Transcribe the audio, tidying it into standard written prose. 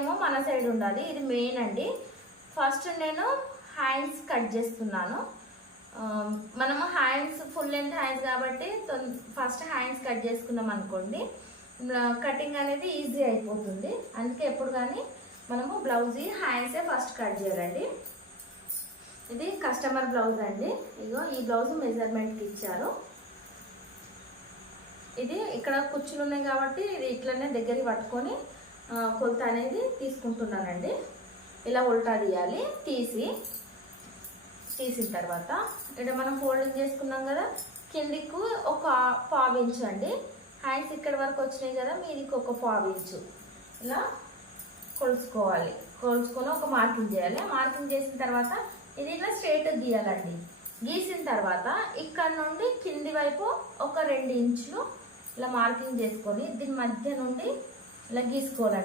ఏమో మన సైడ్ ఉండాలి. ఇది మెయిన్ అండి. ఫస్ట్ నేను హ్యాండ్స్ కట్ చేస్తున్నాను. మనము హ్యాండ్స్ ఫుల్ లెంత్ హ్యాండ్స్ కాబట్టి ఫస్ట్ హ్యాండ్స్ కట్ చేసుకున్నాం అనుకోండి, కటింగ్ అనేది ఈజీ అయిపోతుంది. అందుకే ఎప్పుడు కానీ మనము బ్లౌజ్ హ్యాండ్సే ఫస్ట్ కట్ చేయాలండి. ఇది కస్టమర్ బ్లౌజ్ అండి. ఇగో ఈ బ్లౌజ్ మెజర్మెంట్కి ఇచ్చారు. ఇది ఇక్కడ కుచ్చులు ఉన్నాయి కాబట్టి ఇది ఇట్లనే దగ్గరికి పట్టుకొని కొలత అనేది తీసుకుంటున్నానండి. ఇలా ఉల్టా తీయాలి. తీసిన తర్వాత ఇక్కడ మనం ఫోల్డింగ్ చేసుకున్నాం కదా, కిందికి ఒక 1/4 ఇంచు అండి. హ్యాండ్స్ ఇక్కడ వరకు వచ్చినాయి కదా, మీదికి ఒక 1/4 ఇంచు ఇలా కొలుచుకోవాలి. కొలుచుకొని ఒక మార్కింగ్ చేయాలి. మార్కింగ్ చేసిన తర్వాత ఇది ఇట్లా స్ట్రైట్ గీయాలండి. గీసిన తర్వాత ఇక్కడ నుండి కింది వైపు ఒక 2 ఇంచులు ఇలా మార్కింగ్ చేసుకొని దీని మధ్య నుండి ఇలా గీసుకోవాలండి.